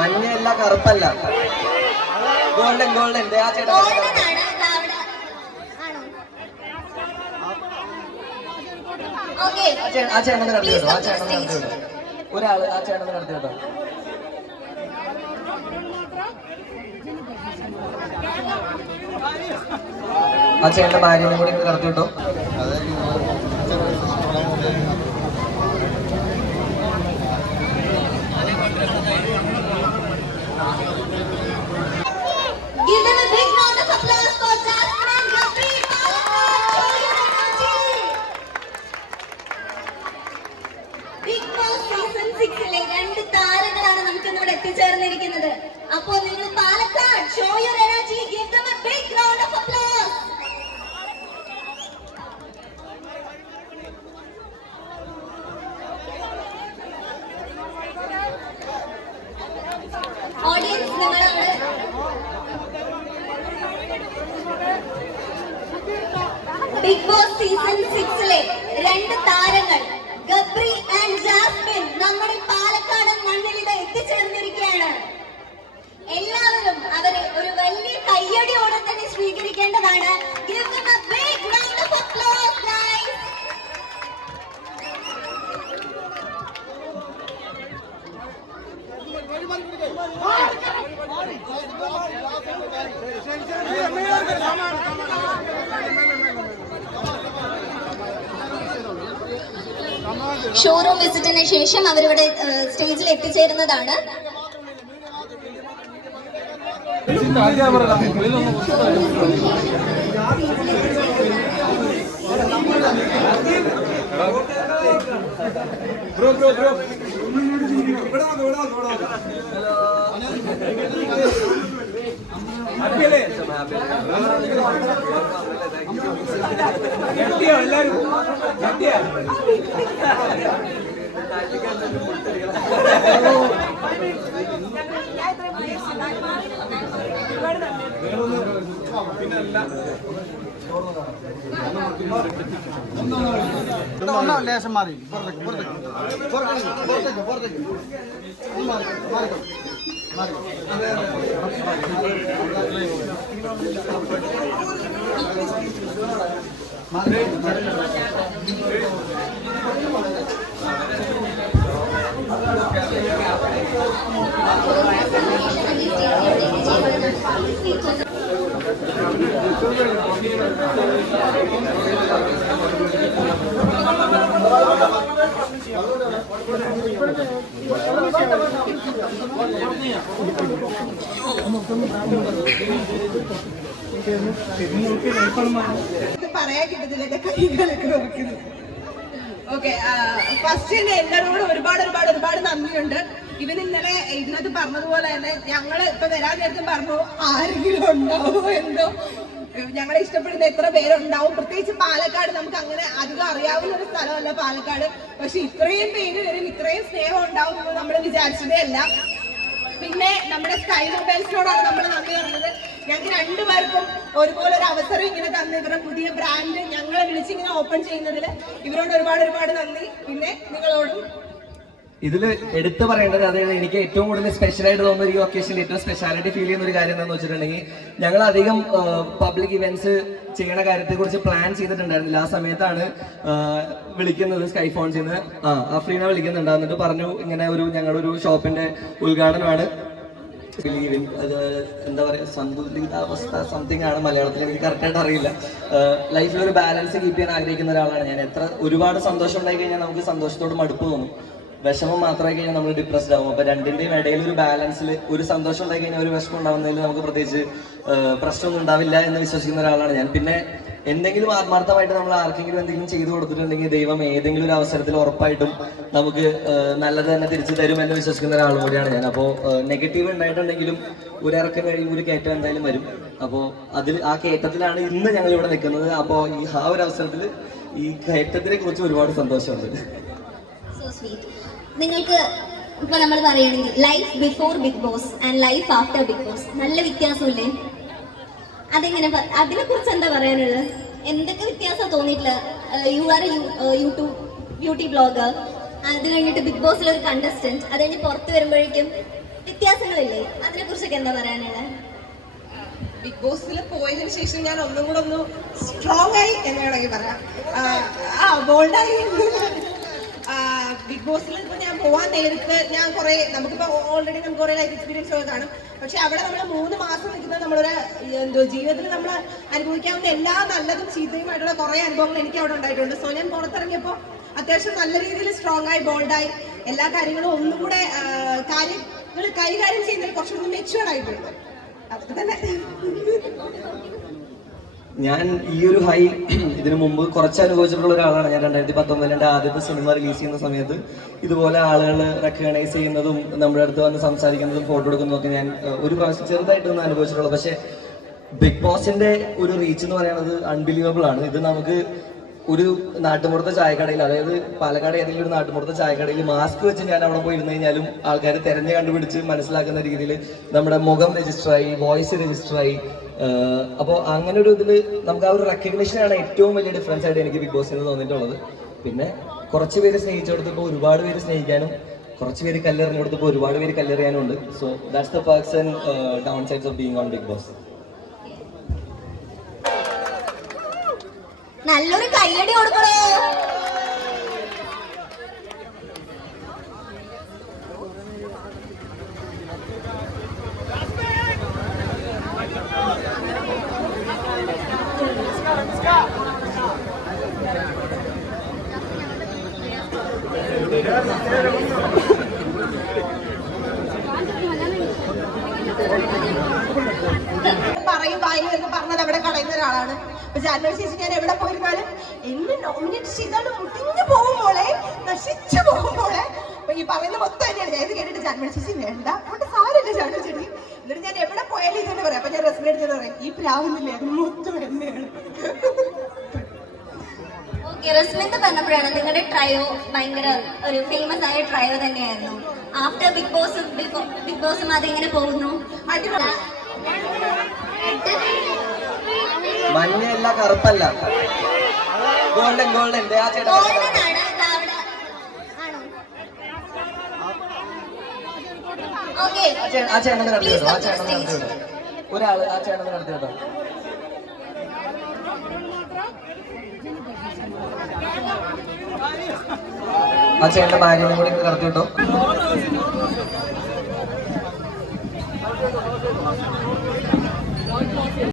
മഞ്ഞയല്ല, കറുപ്പല്ല, golden golden. ആ ചേട്ടൻ ആ ചേട്ടൻ നടത്തി കേട്ടോ, ആ ചേട്ടൻ നടത്തി കേട്ടോ, ഒരാള് ആ ചേട്ടൻ നടത്തി കേട്ടോ. ആ ചേട്ടൻ്റെ ഭാര്യനെ കൂടി നടത്തി കേട്ടോ. രണ്ട് താരങ്ങളാണ് നമുക്ക് ഇന്നിവിടെ എത്തിച്ചേർന്നിരിക്കുന്നത്. അപ്പോൾ നിങ്ങൾ Palakkad show your energy, give them a big round of applause. Audience നിങ്ങളോട് ബിഗ് ബോസ് സീസൺ 6-ലെ രണ്ട് താരങ്ങൾ ഗബ്രി ആൻഡ് ജാസ്മിൻ നമ്മുടെ പാലക്കാട് മണ്ണിൽ ഇത് എത്തിച്ചേർന്നിരിക്കുകയാണ്. എല്ലാവരും അവരെ ഒരു വലിയ കയ്യടിയോടെ തന്നെ സ്വീകരിക്കേണ്ടതാണ്. Give them a big round of applause, guys. Showroom വിസിറ്റിന് ശേഷം അവരിവിടെ സ്റ്റേജിൽ എത്തിച്ചേരുന്നതാണ്. ലേശം മാറി പറയാൻ കിട്ടത്തില്ല, എന്റെ കൈകളൊക്കെ ഉറക്കുന്നത്. ഓക്കെ, ഫസ്റ്റ് തന്നെ എല്ലാവരോടും ഒരുപാട് നന്ദിയുണ്ട്. ഇന്നലെ ഇതിനകത്ത് പറഞ്ഞതുപോലെ തന്നെ ഞങ്ങള് ഇപ്പൊ വരാൻ നേരത്തും പറഞ്ഞു ആരെങ്കിലും ഉണ്ടാവോ എന്തോ, ഞങ്ങളെ ഇഷ്ടപ്പെടുന്ന എത്ര പേരുണ്ടാവും. പ്രത്യേകിച്ച് പാലക്കാട് നമുക്ക് അങ്ങനെ അധികം അറിയാവുന്ന ഒരു സ്ഥലമല്ല പാലക്കാട്. പക്ഷെ ഇത്രയും പേര് വരും, ഇത്രയും സ്നേഹം ഉണ്ടാവും എന്ന് നമ്മൾ വിചാരിച്ചതേ അല്ല. പിന്നെ നമ്മുടെ സ്കൈ മൊബൈൽസിനോടാണ് നമ്മൾ നന്ദി പറഞ്ഞത്. ഞങ്ങൾക്ക് രണ്ടുപേർക്കും ഒരുപോലെ ഒരു അവസരം ഇങ്ങനെ തന്നു. ഇവരുടെ പുതിയ ബ്രാൻഡ് ഞങ്ങളെ വിളിച്ചിങ്ങനെ ഓപ്പൺ ചെയ്യുന്നതിൽ ഇവരോട് ഒരുപാട് നന്ദി. പിന്നെ നിങ്ങളോടും ഇതിൽ എടുത്തു പറയേണ്ടത്, അതായത് എനിക്ക് ഏറ്റവും കൂടുതൽ സ്പെഷ്യലായിട്ട് തോന്നുന്ന ഈ ഒക്കേഷനിൽ ഏറ്റവും സ്പെഷ്യാലിറ്റി ഫീൽ ചെയ്യുന്ന ഒരു കാര്യം എന്താണെന്ന് വെച്ചിട്ടുണ്ടെങ്കിൽ, ഞങ്ങൾ അധികം പബ്ലിക് ഇവന്റ്സ് ചെയ്യണ കാര്യത്തെക്കുറിച്ച് പ്ലാൻ ചെയ്തിട്ടുണ്ടായിരുന്നില്ല. ആ സമയത്താണ് വിളിക്കുന്നത്, സ്കൈ ഫോൺ ചെയ്യുന്നത്. അഫ്രീനെ വിളിക്കുന്നുണ്ട്. എന്നിട്ട് പറഞ്ഞു ഇങ്ങനെ ഞങ്ങളുടെ ഒരു ഷോപ്പിന്റെ ഉദ്ഘാടനമാണ്. അത് എന്താ പറയുക, സന്തുലിതാവസ്ഥ സംതിങ് ആണ് മലയാളത്തിൽ, എനിക്ക് കറക്റ്റായിട്ട് അറിയില്ല. ലൈഫിൽ ഒരു ബാലൻസ് കീപ്പ് ചെയ്യാൻ ആഗ്രഹിക്കുന്ന ഒരാളാണ് ഞാൻ. ഒരുപാട് സന്തോഷം ഉണ്ടായി കഴിഞ്ഞാൽ നമുക്ക് സന്തോഷത്തോട് മടുപ്പ് തോന്നും, വിഷമം മാത്രമായി കഴിഞ്ഞാൽ നമ്മൾ ഡിപ്രസ്ഡ് ആവും. അപ്പൊ രണ്ടിന്റെയും ഇടയിൽ ഒരു ബാലൻസിൽ ഒരു സന്തോഷം ഉണ്ടായി കഴിഞ്ഞാൽ ഒരു വിഷമം ഉണ്ടാവുന്നതിൽ നമുക്ക് പ്രത്യേകിച്ച് പ്രശ്നമൊന്നും ഉണ്ടാവില്ല എന്ന് വിശ്വസിക്കുന്ന ഒരാളാണ് ഞാൻ. പിന്നെ എന്തെങ്കിലും ആത്മാർത്ഥമായിട്ട് നമ്മൾ ആർക്കെങ്കിലും എന്തെങ്കിലും ചെയ്തു കൊടുത്തിട്ടുണ്ടെങ്കിൽ ദൈവം ഏതെങ്കിലും ഒരു അവസരത്തിൽ ഉറപ്പായിട്ടും നമുക്ക് നല്ലത് തന്നെ തിരിച്ചു തരുമെന്ന് വിശ്വസിക്കുന്ന ഒരാളും കൂടിയാണ് ഞാൻ. അപ്പോൾ നെഗറ്റീവ് ഉണ്ടായിട്ടുണ്ടെങ്കിലും ഒരു ഇറക്കം കഴിയും, ഒരു കയറ്റം എന്തായാലും വരും. അപ്പോൾ ആ കയറ്റത്തിലാണ് ഇന്ന് ഞങ്ങൾ ഇവിടെ നിൽക്കുന്നത്. അപ്പോൾ ആ ഒരു അവസരത്തിൽ ഈ കയറ്റത്തിനെ കുറിച്ച് ഒരുപാട് സന്തോഷമുണ്ട്. നിങ്ങൾക്ക് ഇപ്പൊ നമ്മൾ പറയുകയാണെങ്കിൽ life before big boss and life after big boss നല്ല വ്യത്യാസമില്ലേ? അതെങ്ങനെ, അതിനെ കുറിച്ച് എന്താ പറയാനുള്ളത്? എന്തൊക്കെ വ്യത്യാസം തോന്നിയിട്ടില്ല? You are YouTube beauty blogger, അത് കഴിഞ്ഞിട്ട് ബിഗ് ബോസിലൊരു കണ്ടസ്റ്റന്റ്, അത് കഴിഞ്ഞ് പുറത്ത് വരുമ്പോഴേക്കും വ്യത്യാസങ്ങളില്ലേ, അതിനെ കുറിച്ചൊക്കെ എന്താ പറയാനുള്ളത്? ബിഗ് ബോസിൽ പോയതിനു ശേഷം ഞാൻ ഒന്നും കൂടെ ഒന്ന് സ്ട്രോങ് ആയി എന്ന് വേണമെങ്കിൽ പറയാം. ബോൾഡായി. ബിഗ് ബോസിൽ ഇപ്പൊ ഞാൻ പോവാൻ നേരത്ത് ഞാൻ കുറെ, നമുക്കിപ്പോ ഓൾറെഡി നമുക്ക് കുറെ ലൈഫ് എക്സ്പീരിയൻസ് ഒക്കെ കാണും. പക്ഷെ അവിടെ നമ്മൾ 3 മാസം നിൽക്കുന്നത് നമ്മളൊരു ജീവിതത്തിൽ നമ്മൾ അനുഭവിക്കാവുന്ന എല്ലാ നല്ലതും ചീത്തയുമായിട്ടുള്ള കുറെ അനുഭവങ്ങൾ എനിക്ക് അവിടെ ഉണ്ടായിട്ടുണ്ട്. സോ ഞാൻ പുറത്തിറങ്ങിയപ്പോൾ അത്യാവശ്യം നല്ല രീതിയിൽ സ്ട്രോങ് ആയി, ബോൾഡായി, എല്ലാ കാര്യങ്ങളും ഒന്നും കൂടെ കാര്യങ്ങൾ കൈകാര്യം ചെയ്യുന്നതിൽ കുറച്ചുകൂടി മെച്ചുവേർഡ് ആയിട്ടുണ്ട്. അതൊക്കെ തന്നെ. ഞാൻ ഈ ഒരു ഹൈ ഇതിനു മുമ്പ് കുറച്ച് അനുഭവിച്ചിട്ടുള്ള ഒരാളാണ്. ഞാൻ 2019 എൻ്റെ ആദ്യത്തെ സിനിമ റിലീസ് ചെയ്യുന്ന സമയത്ത് ഇതുപോലെ ആളുകൾ റെക്കഗ്നൈസ് ചെയ്യുന്നതും നമ്മുടെ അടുത്ത് വന്ന് സംസാരിക്കുന്നതും ഫോട്ടോ എടുക്കുന്നതും ഒക്കെ ഞാൻ ഒരു പ്രാവശ്യം ചെറുതായിട്ടൊന്നും അനുഭവിച്ചിട്ടുള്ളൂ. പക്ഷേ ബിഗ് ബോസിന്റെ ഒരു റീച്ച് എന്ന് പറയുന്നത് അൺബിലീവബിൾ ആണ്. ഇത് നമുക്ക് ഒരു നാട്ടുമ്പുറത്തെ ചായക്കടയിൽ, അതായത് പാലക്കാട് ഏതെങ്കിലും ഒരു നാട്ടുമ്പുറത്തെ ചായക്കടയിൽ മാസ്ക് വെച്ച് ഞാൻ അവിടെ പോയി ഇരുന്ന് കഴിഞ്ഞാലും ആൾക്കാർ തിരഞ്ഞു കണ്ടുപിടിച്ച് മനസ്സിലാക്കുന്ന രീതിയിൽ നമ്മുടെ മുഖം രജിസ്റ്ററായി, വോയിസ് രജിസ്റ്ററായി. അപ്പോൾ അങ്ങനെ ഒരു ഇതിൽ നമുക്ക് ആ ഒരു റെക്കഗ്നിഷനാണ് ഏറ്റവും വലിയ ഡിഫറൻസ് ആയിട്ട് എനിക്ക് ബിഗ് ബോസിൽ തോന്നിയിട്ടുള്ളത്. പിന്നെ കുറച്ച് പേര് സ്നേഹിച്ചെടുത്തപ്പോൾ ഒരുപാട് പേര് സ്നേഹിക്കാനും, കുറച്ച് പേര് കല്ലെറിഞ്ഞു കൊടുത്തപ്പോൾ ഒരുപാട് പേര് കല്ലെറിയാനും ഉണ്ട്. So that's the perks and downsides of being on big boss. നല്ലൊരു കയ്യടി കൊടുക്കണോ? പറയും വായിൽ വരുന്ന പറഞ്ഞത് അവിടെ കളയുന്ന ഒരാളാണ്. അപ്പൊ ജാൻമണി ചേച്ചി ഞാൻ എവിടെ പോയിരുന്നാലും എന്നെ നോമിനേറ്റ് ചെയ്താൽ മുട്ടിഞ്ഞു പോകുമ്പോളെ, നശിച്ചു പോകുമ്പോളെ. അപ്പൊ ഈ പറയുന്ന മൊത്തം തന്നെയാണ്. ഞാൻ ഇത് കേട്ടിട്ട് ജാൻമണി ചേച്ചി വേണ്ട, അവിടെ സാരമില്ല ജാൻമണി ചേച്ചി. എന്നിട്ട് ഞാൻ എവിടെ പോയാലും ഇതെന്നെ പറയാം. അപ്പൊ ഞാൻ റെസ്മിനേറ്റ് ചെയ്ത് പറയും, ഈ പ്രാവുന്നില്ലേ അത് മൊത്തം എന്നെയാണ്. റസ്മിന്റെ പറഞ്ഞപ്പോഴാണ് നിങ്ങളുടെ ട്രയോ ഭയങ്കര ഒരു ഫേമസ് ആയ ട്രയോ തന്നെയായിരുന്നു. ആഫ്റ്റർ ബിഗ് ബോസും അതെങ്ങനെ പോകുന്നു? മഞ്ഞയല്ല, കറുപ്പല്ല, ഗോൾഡൻ ഗോൾഡൻ. ആ ചേട്ടൻ നടത്തി കേട്ടോ, ആ ചേട്ടൻ നടത്തി കേട്ടോ, ഒരാള് ആ ചേട്ടൻ നടത്തി കേട്ടോ. ആ ചേട്ടൻ്റെ ഭാര്യനെ കൂടി നടത്തി കേട്ടോ.